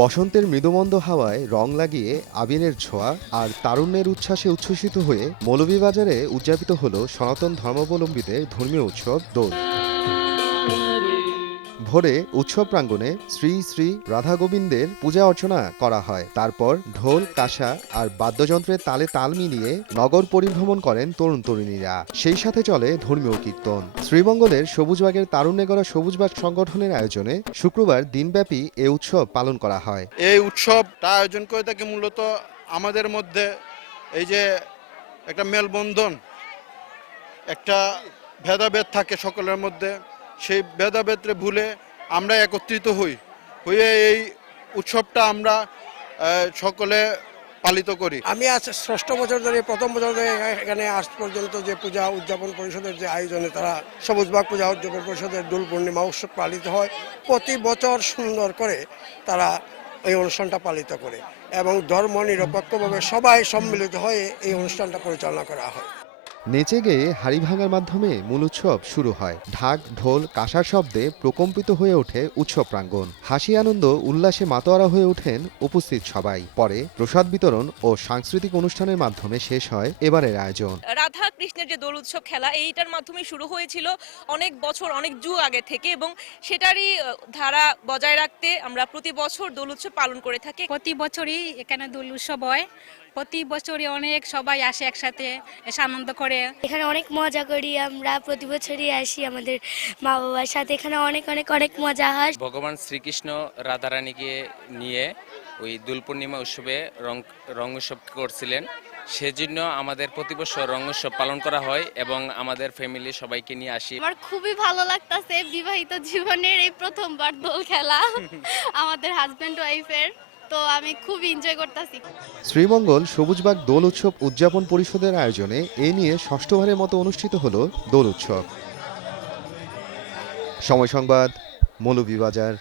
বসন্তের মৃদুমন্দ হাওয়ায় রং লাগিয়ে আবিরের ছোঁয়া আর তারুণ্যের উচ্ছ্বাসে উচ্ছ্বসিত হয়ে মৌলভীবাজারে উদযাপিত হল সনাতন ধর্মাবলম্বীদের ধর্মীয় উৎসব দোল। ভোরে উৎসব প্রাঙ্গণে শ্রী শ্রী রাধা গোবিন্দের পূজা অর্চনা করা হয়। তারপর ঢোল, কাঁসা আর বাদ্যযন্ত্রের তালে তাল মিলিয়ে নগর পরিভ্রমণ করেন তরুণ তরুণীরা। সেই সাথে চলে ধর্মীয় কীর্তন। শ্রীমঙ্গলের সবুজবাগের তারুণ্যে গড়া সবুজবাগ সংগঠনের আয়োজনে শুক্রবার দিনব্যাপী এ উৎসব পালন করা হয়। এই উৎসবটা আয়োজন করে থাকে মূলত আমাদের মধ্যে এই যে একটা মেলবন্ধন, একটা ভেদাভেদ থাকে সকলের মধ্যে, সেই ভেদাভেদরে ভুলে আমরা একত্রিত হয়ে এই উৎসবটা আমরা সকলে পালিত করি। আমি আজ ষষ্ঠ বছর ধরে, প্রথম বছর ধরে এখানে আজ পর্যন্ত যে পূজা উদযাপন পরিষদের যে আয়োজনে তারা সবুজবাগ পূজা উদযাপন পরিষদের দোল পূর্ণিমা উৎসব পালিত হয়। প্রতি বছর সুন্দর করে তারা এই অনুষ্ঠানটা পালিত করে এবং ধর্ম নিরপেক্ষভাবে সবাই সম্মিলিত হয়ে এই অনুষ্ঠানটা পরিচালনা করা হয়। নেচে গেয়ে হাড়ি ভাঙার মাধ্যমে মূল উৎসব শুরু হয়। ঢাক, ঢোল, কাঁসার শব্দে প্রকম্পিত হয়ে ওঠে উৎসব প্রাঙ্গণ। হাসি, আনন্দ, উল্লাসে মাতোয়ারা হয়ে ওঠেন উপস্থিত সবাই। পরে প্রসাদ বিতরণ ও সাংস্কৃতিক অনুষ্ঠানের মাধ্যমে শেষ হয় এবারের আয়োজন। রাধা কৃষ্ণের যে দোল উৎসব খেলা, এইটার মাধ্যমে শুরু হয়েছিল অনেক বছর, অনেক যুগ আগে থেকে, এবং সেটারই ধারা বজায় রাখতে আমরা প্রতি বছর দোল উৎসব পালন করে থাকি। প্রতি বছরই এখানে দোল উৎসব হয়। প্রতি বছরই অনেক সবাই আসে একসাথে, এসে আনন্দ করে। এখানে অনেক মজা করি আমরা, প্রতি বছরই আসি আমাদের মা বাবার সাথে। এখানে অনেক অনেক অনেক মজা হয়। ভগবান শ্রীকৃষ্ণ রাধারানীকে নিয়ে ওই দোল পূর্ণিমা উৎসবে রং উৎসব করছিলেন। সেজন্য আমাদের প্রতি বছর রং উৎসব পালন করা হয় এবং আমাদের ফ্যামিলি সবাইকে নিয়ে আসি। আমার খুবই ভালো লাগতেছে, বিবাহিত জীবনের এই প্রথমবার দোল খেলা আমাদের হাজব্যান্ড ওয়াইফের, তো আমি খুব এনজয় করতেছি। শ্রীমঙ্গল সবুজবাগ দোল উৎসব উদযাপন পরিষদের আয়োজনে এ নিয়ে ষষ্ঠবারের মতো অনুষ্ঠিত হল দোল উৎসব। সময় সংবাদ, মৌলভীবাজার।